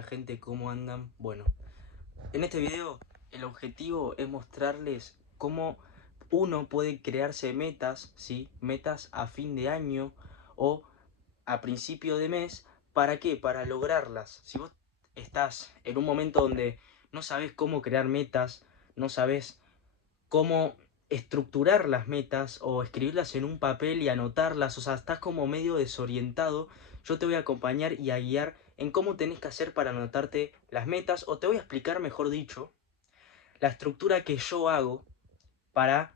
Hola gente, ¿cómo andan? Bueno, en este video el objetivo es mostrarles cómo uno puede crearse metas, ¿sí? Metas a fin de año o a principio de mes. ¿Para qué? Para lograrlas. Si vos estás en un momento donde no sabes cómo crear metas, no sabes cómo estructurar las metas o escribirlas en un papel y anotarlas, o sea, estás como medio desorientado, yo te voy a acompañar y a guiar en cómo tenés que hacer para anotarte las metas, o te voy a explicar, mejor dicho, la estructura que yo hago para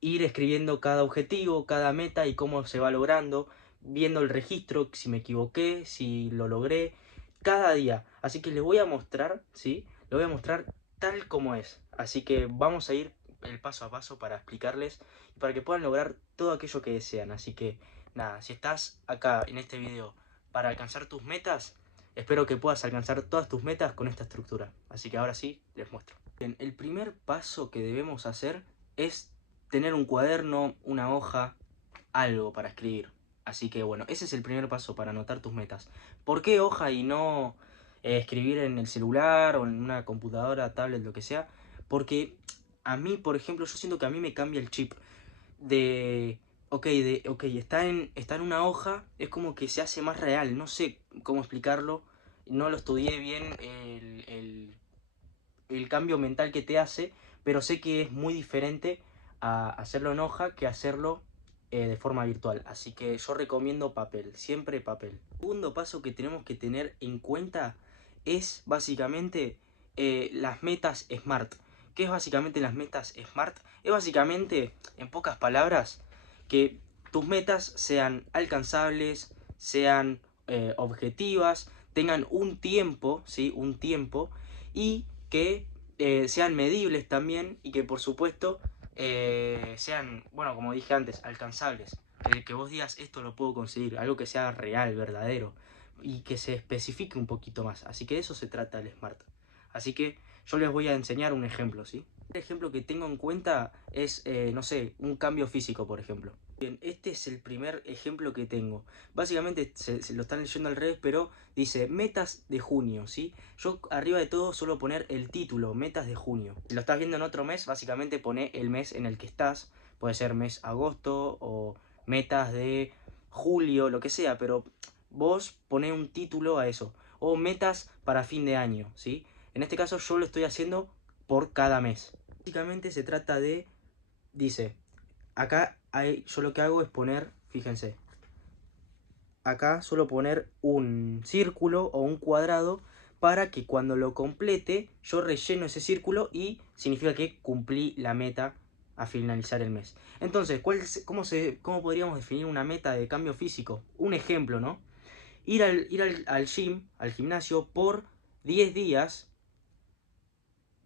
ir escribiendo cada objetivo, cada meta y cómo se va logrando, viendo el registro, si me equivoqué, si lo logré, cada día. Así que les voy a mostrar, ¿sí? Les voy a mostrar tal como es. Así que vamos a ir el paso a paso para explicarles y para que puedan lograr todo aquello que desean. Así que nada, si estás acá en este video para alcanzar tus metas, espero que puedas alcanzar todas tus metas con esta estructura. Así que ahora sí, les muestro. Bien, el primer paso que debemos hacer es tener un cuaderno, una hoja, algo para escribir. Así que bueno, ese es el primer paso para anotar tus metas. ¿Por qué hoja y no escribir en el celular o en una computadora, tablet, lo que sea? Porque a mí, por ejemplo, yo siento que a mí me cambia el chip de... Ok, está en una hoja, es como que se hace más real, no sé cómo explicarlo, no lo estudié bien el cambio mental que te hace, pero sé que es muy diferente a hacerlo en hoja que hacerlo de forma virtual. Así que yo recomiendo papel, siempre papel. El segundo paso que tenemos que tener en cuenta es básicamente las metas SMART. ¿Qué es básicamente las metas SMART? Es básicamente, en pocas palabras, que tus metas sean alcanzables, sean objetivas, tengan un tiempo, ¿sí? Un tiempo, y que sean medibles también y que por supuesto sean, bueno, como dije antes, alcanzables. El que vos digas esto lo puedo conseguir, algo que sea real, verdadero y que se especifique un poquito más. Así que de eso se trata el SMART. Así que yo les voy a enseñar un ejemplo, ¿sí? El ejemplo que tengo en cuenta es, no sé, un cambio físico, por ejemplo. Bien, este es el primer ejemplo que tengo. Básicamente se lo están leyendo al revés, pero dice metas de junio, ¿sí? Yo arriba de todo suelo poner el título, metas de junio. Si lo estás viendo en otro mes, básicamente pone el mes en el que estás. Puede ser mes agosto o metas de julio, lo que sea, pero vos poné un título a eso. O metas para fin de año, ¿sí? En este caso yo lo estoy haciendo por cada mes. Básicamente se trata de, dice, acá yo lo que hago es poner, fíjense, acá suelo poner un círculo o un cuadrado para que cuando lo complete yo relleno ese círculo y significa que cumplí la meta a finalizar el mes. Entonces, ¿cómo podríamos definir una meta de cambio físico? Un ejemplo, ¿no? Ir al gym, al gimnasio, por 10 días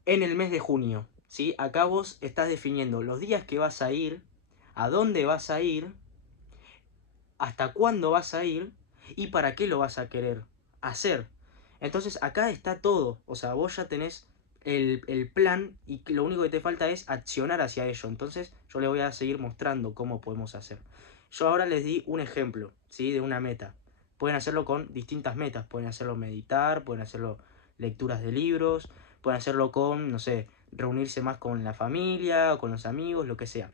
en el mes de junio, ¿sí? Acá vos estás definiendo los días que vas a ir, a dónde vas a ir, hasta cuándo vas a ir y para qué lo vas a querer hacer. Entonces acá está todo, o sea, vos ya tenés el plan y lo único que te falta es accionar hacia ello. Entonces yo les voy a seguir mostrando cómo podemos hacer. Yo ahora les di un ejemplo, ¿sí? De una meta. Pueden hacerlo con distintas metas, pueden hacerlo meditar, pueden hacerlo lecturas de libros, pueden hacerlo con, no sé, reunirse más con la familia o con los amigos, lo que sea.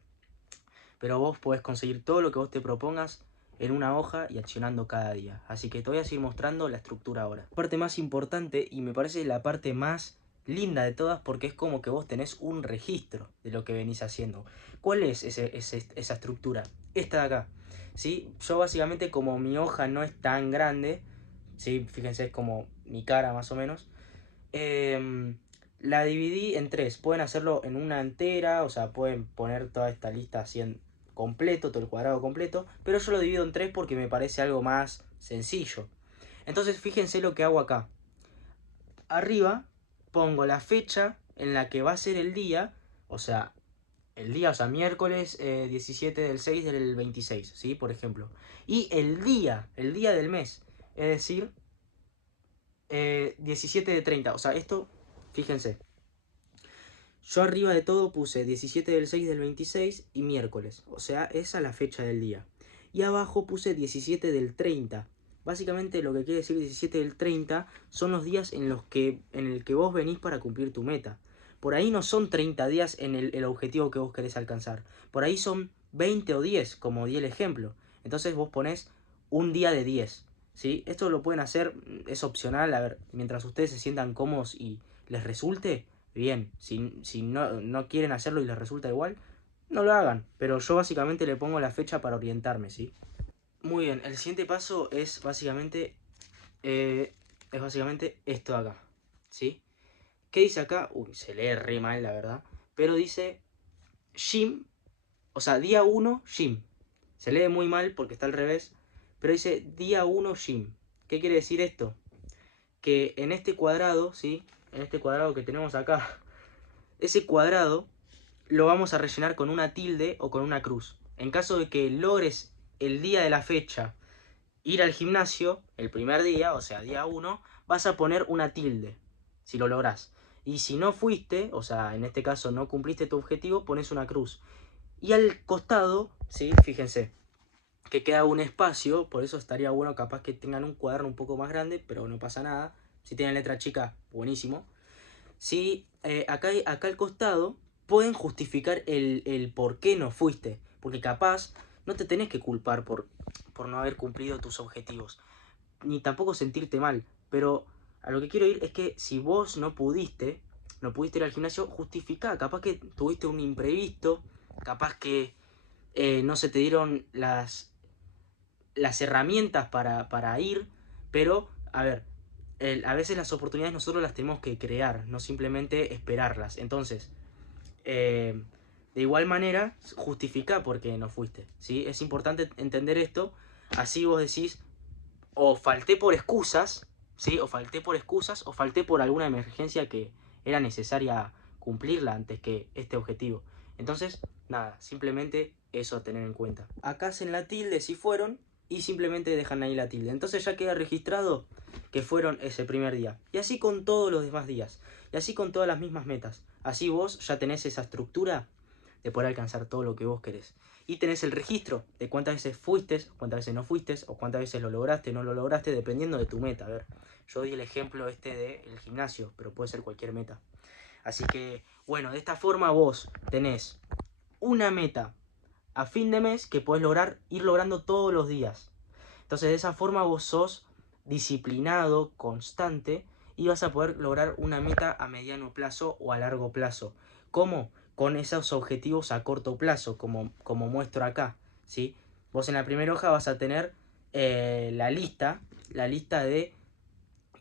Pero vos podés conseguir todo lo que vos te propongas en una hoja y accionando cada día. Así que te voy a seguir mostrando la estructura ahora. La parte más importante y me parece la parte más linda de todas porque es como que vos tenés un registro de lo que venís haciendo. ¿Cuál es esa estructura? Esta de acá. ¿Sí? Yo básicamente como mi hoja no es tan grande, ¿sí? Fíjense, es como mi cara más o menos. La dividí en tres. Pueden hacerlo en una entera, o sea, pueden poner toda esta lista así en completo, todo el cuadrado completo, pero yo lo divido en tres porque me parece algo más sencillo. Entonces fíjense lo que hago acá. Arriba pongo la fecha en la que va a ser el día, o sea, miércoles 17 del 6 del 26, ¿sí? Por ejemplo. Y el día del mes, es decir, 17 de 30, o sea, esto, fíjense. Yo arriba de todo puse 17 del 6 del 26 y miércoles, o sea, esa es la fecha del día. Y abajo puse 17 del 30, Básicamente lo que quiere decir 17 del 30 son los días en el que vos venís para cumplir tu meta. Por ahí no son 30 días en el objetivo que vos querés alcanzar. Por ahí son 20 o 10, como di el ejemplo. Entonces vos ponés un día de 10. ¿Sí? Esto lo pueden hacer, es opcional, a ver, mientras ustedes se sientan cómodos y les resulte, bien. Si no quieren hacerlo y les resulta igual, no lo hagan. Pero yo básicamente le pongo la fecha para orientarme, ¿sí? Muy bien, el siguiente paso eh, es básicamente esto de acá, ¿sí? ¿Qué dice acá? Uy, se lee re mal, la verdad. Pero dice gym, o sea, día 1, gym. Se lee muy mal porque está al revés, pero dice día 1, gym. ¿Qué quiere decir esto? Que en este cuadrado, ¿sí? En este cuadrado que tenemos acá, ese cuadrado lo vamos a rellenar con una tilde o con una cruz. En caso de que logres el día de la fecha ir al gimnasio, el primer día, o sea, día 1, vas a poner una tilde, si lo lográs. Y si no fuiste, o sea, en este caso no cumpliste tu objetivo, pones una cruz. Y al costado, ¿sí? Fíjense, que queda un espacio, por eso estaría bueno capaz que tengan un cuaderno un poco más grande, pero no pasa nada. Si tienen letra chica, buenísimo. Si acá al costado pueden justificar el por qué no fuiste, porque capaz no te tenés que culpar por no haber cumplido tus objetivos, ni tampoco sentirte mal, pero a lo que quiero ir es que si vos no pudiste ir al gimnasio, justificá, capaz que tuviste un imprevisto, capaz que no se te dieron las herramientas para ir, pero, a ver, a veces las oportunidades nosotros las tenemos que crear, no simplemente esperarlas. Entonces, eh, de igual manera, justifica por qué no fuiste, ¿sí? Es importante entender esto, así vos decís, o falté por excusas, ¿sí? O falté por alguna emergencia que era necesaria cumplirla antes que este objetivo. Entonces, nada, simplemente eso a tener en cuenta. Acá hacen la tilde si fueron y simplemente dejan ahí la tilde. Entonces ya queda registrado que fueron ese primer día. Y así con todos los demás días. Y así con todas las mismas metas. Así vos ya tenés esa estructura de poder alcanzar todo lo que vos querés. Y tenés el registro de cuántas veces fuiste, cuántas veces no fuiste, o cuántas veces lo lograste, no lo lograste, dependiendo de tu meta. A ver, yo di el ejemplo este del gimnasio, pero puede ser cualquier meta. Así que, bueno, de esta forma vos tenés una meta a fin de mes que podés ir logrando todos los días. Entonces, de esa forma vos sos disciplinado, constante, y vas a poder lograr una meta a mediano plazo o a largo plazo. ¿Cómo? Con esos objetivos a corto plazo, como muestro acá, ¿sí? Vos en la primera hoja vas a tener la lista de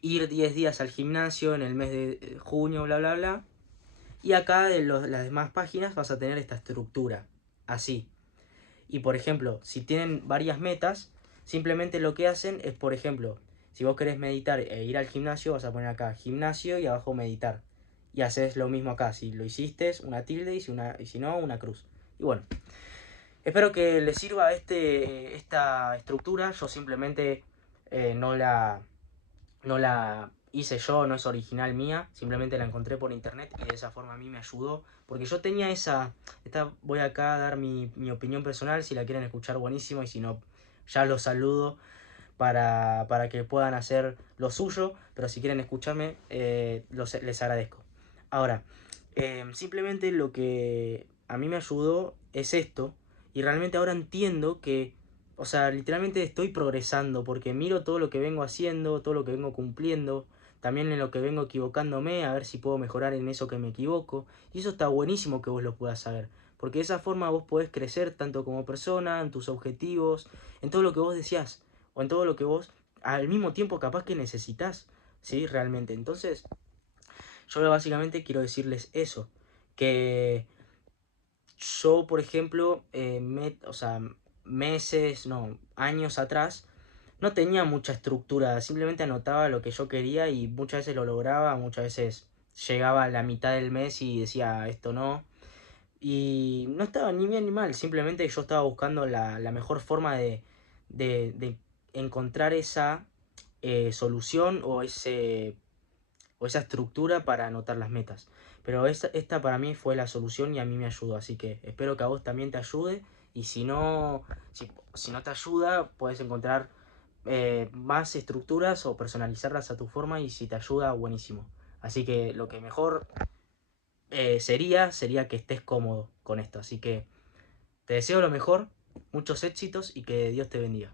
ir 10 días al gimnasio en el mes de junio, bla, bla, bla. Y acá de las demás páginas vas a tener esta estructura, así. Y por ejemplo, si tienen varias metas, simplemente lo que hacen es, por ejemplo, si vos querés meditar e ir al gimnasio, vas a poner acá gimnasio y abajo meditar. Y haces lo mismo acá. Si lo hiciste, una tilde, y si no, una cruz. Y bueno, espero que les sirva esta estructura. Yo simplemente no la hice yo, no es original mía, simplemente la encontré por internet y de esa forma a mí me ayudó, porque yo tenía voy acá a dar mi opinión personal, si la quieren escuchar buenísimo y si no, ya los saludo para que puedan hacer lo suyo, pero si quieren escucharme, les agradezco. Ahora, simplemente lo que a mí me ayudó es esto, y realmente ahora entiendo que, o sea, literalmente estoy progresando, porque miro todo lo que vengo haciendo, todo lo que vengo cumpliendo, también en lo que vengo equivocándome, a ver si puedo mejorar en eso que me equivoco, y eso está buenísimo que vos lo puedas saber, porque de esa forma vos podés crecer tanto como persona, en tus objetivos, en todo lo que vos decías, o en todo lo que vos al mismo tiempo capaz que necesitas, ¿sí? Realmente. Entonces, yo básicamente quiero decirles eso, que yo, por ejemplo, o sea, meses, no, años atrás, no tenía mucha estructura, simplemente anotaba lo que yo quería y muchas veces lo lograba, muchas veces llegaba a la mitad del mes y decía esto no. Y no estaba ni bien ni mal, simplemente yo estaba buscando la mejor forma de encontrar esa solución o esa estructura para anotar las metas. Pero esta para mí fue la solución y a mí me ayudó, así que espero que a vos también te ayude. Y si no te ayuda, puedes encontrar más estructuras o personalizarlas a tu forma, y si te ayuda, buenísimo. Así que lo que mejor sería que estés cómodo con esto. Así que te deseo lo mejor, muchos éxitos y que Dios te bendiga.